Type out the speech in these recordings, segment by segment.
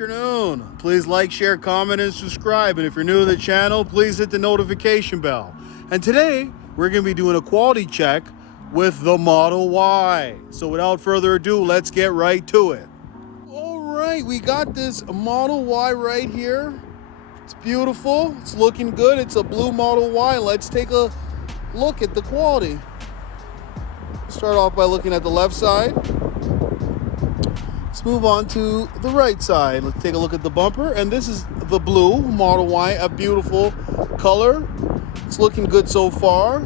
afternoon. Please like, share, comment, and subscribe. And if you're new to the channel, please hit the notification bell. And today, we're going to be doing a quality check with the Model Y. So without further ado, let's get right to it. All right, we got this Model Y right here. It's beautiful. It's looking good. It's a blue Model Y. Let's take a look at the quality. Start off by looking at the left side. Let's move on to the right side. Let's take a look at the bumper. And this is the blue Model Y, a beautiful color. It's looking good so far.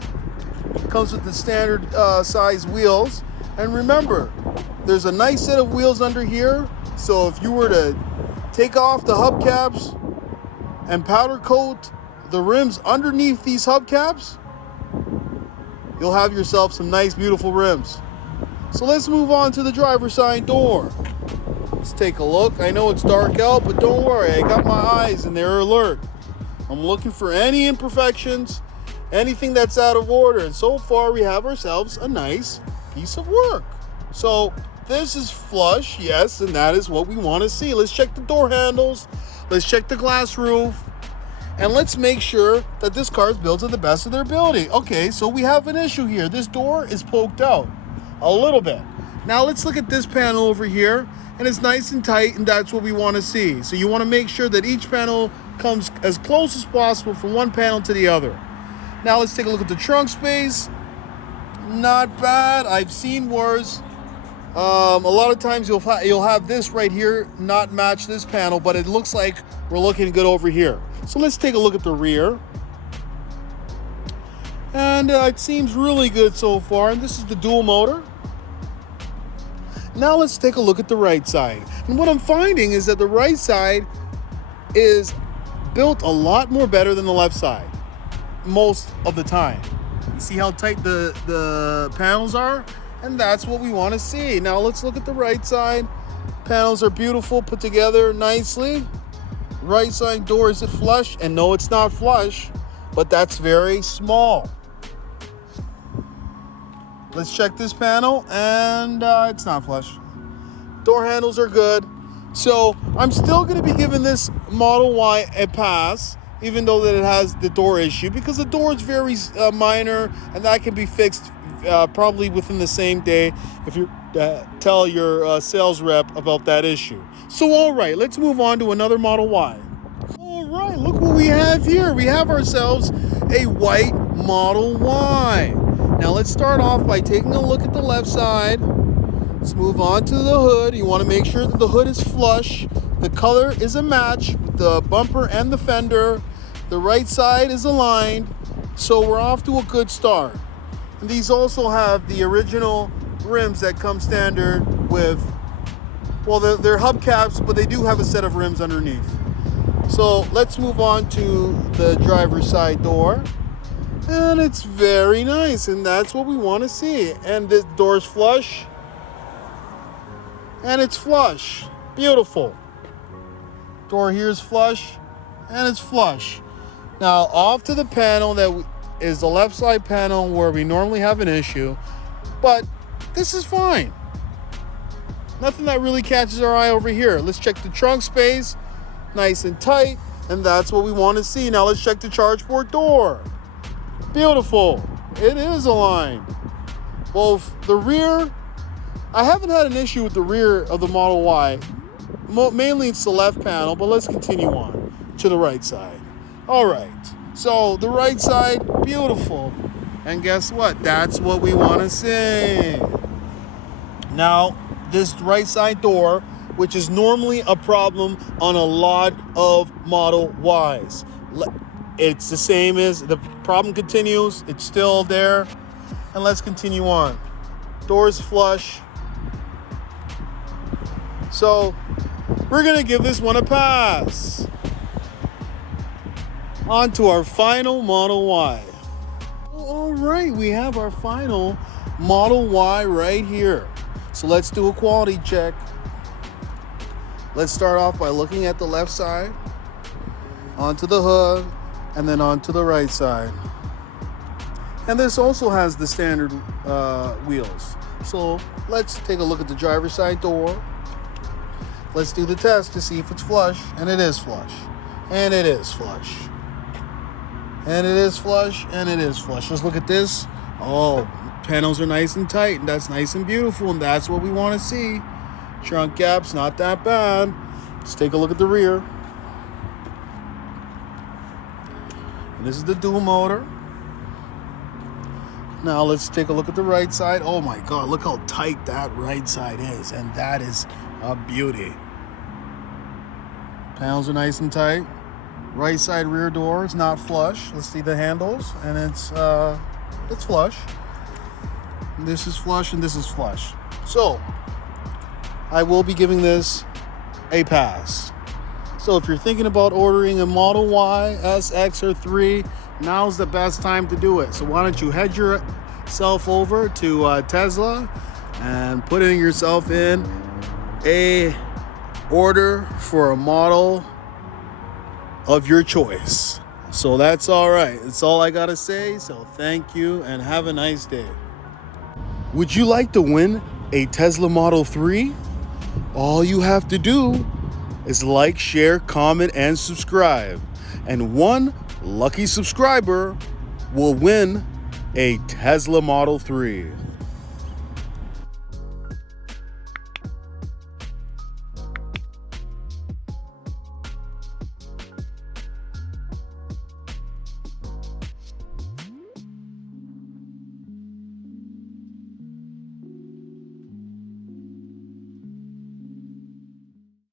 Comes with the standard size wheels. And remember, there's a nice set of wheels under here. So if you were to take off the hubcaps and powder coat the rims underneath these hubcaps, you'll have yourself some nice, beautiful rims. So let's move on to the driver's side door. Let's take a look. I know it's dark out, but don't worry. I got my eyes and they're alert. I'm looking for any imperfections, anything that's out of order. And so far, we have ourselves a nice piece of work. So this is flush, yes, and that is what we want to see. Let's check the door handles. Let's check the glass roof. And let's make sure that this car is built to the best of their ability. Okay, so we have an issue here. This door is poked out a little bit. Now let's look at this panel over here. And it's nice and tight, and that's what we want to see. So you want to make sure that each panel comes as close as possible from one panel to the other. Now let's take a look at the trunk space. Not bad. I've seen worse. A lot of times you'll have this right here not match this panel, but it looks like we're looking good over here. So let's take a look at the rear. And it seems really good so far. And this is the dual motor. Now let's take a look at the right side. And what I'm finding is that the right side is built a lot more better than the left side most of the time. You see how tight the panels are? And that's what we want to see. Now let's look at the right side. Panels are beautiful, put together nicely. Right side door, is it flush? And no, it's not flush, but that's very small. Let's check this panel, and it's not flush. Door handles are good. So I'm still going to be giving this Model Y a pass, even though that it has the door issue, because the door is very minor, and that can be fixed probably within the same day if you tell your sales rep about that issue. So all right, let's move on to another Model Y. All right, look what we have here. We have ourselves a white Model Y. Now let's start off by taking a look at the left side. Let's move on to the hood. You want to make sure that the hood is flush. The color is a match with the bumper and the fender. The right side is aligned. So we're off to a good start. And these also have the original rims that come standard with, well, they're hubcaps, but they do have a set of rims underneath. So let's move on to the driver's side door. And it's very nice, and that's what we want to see. And the door's flush. And it's flush. Beautiful. Door here is flush, and it's flush. Now, off to the panel that is the left side panel where we normally have an issue. But this is fine. Nothing that really catches our eye over here. Let's check the trunk space. Nice and tight. And that's what we want to see. Now let's check the charge port door. Beautiful. It is aligned. Both the rear, I haven't had an issue with the rear of the Model Y. Mainly it's the left panel, but let's continue on to the right side. All right. So the right side, beautiful. And guess what? That's what we want to see. Now, this right side door, which is normally a problem on a lot of Model Ys. It's the same as the problem continues. It's still there. And let's continue on. Doors flush. So we're going to give this one a pass. On to our final Model Y. All right, we have our final Model Y right here. So let's do a quality check. Let's start off by looking at the left side, onto the hood, and then onto the right side. And this also has the standard wheels. So let's take a look at the driver's side door. Let's do the test to see if it's flush. And it is flush. And it is flush. And it is flush. And it is flush. Let's look at this. Oh, panels are nice and tight. And that's nice and beautiful. And that's what we want to see. Trunk gap's not that bad. Let's take a look at the rear. And this is the dual motor. Now let's take a look at the right side. Oh my God, look how tight that right side is. And that is a beauty. Panels are nice and tight. Right side rear door is not flush. Let's see the handles, and it's flush. This is flush and this is flush. So I will be giving this a pass. So if you're thinking about ordering a Model Y, S, X, or 3, now's the best time to do it. So why don't you head yourself over to Tesla and put yourself in a order for a model of your choice. So that's all right. That's all I gotta say. So thank you and have a nice day. Would you like to win a Tesla Model 3? All you have to do is like, share, comment, and subscribe. And one lucky subscriber will win a Tesla Model 3.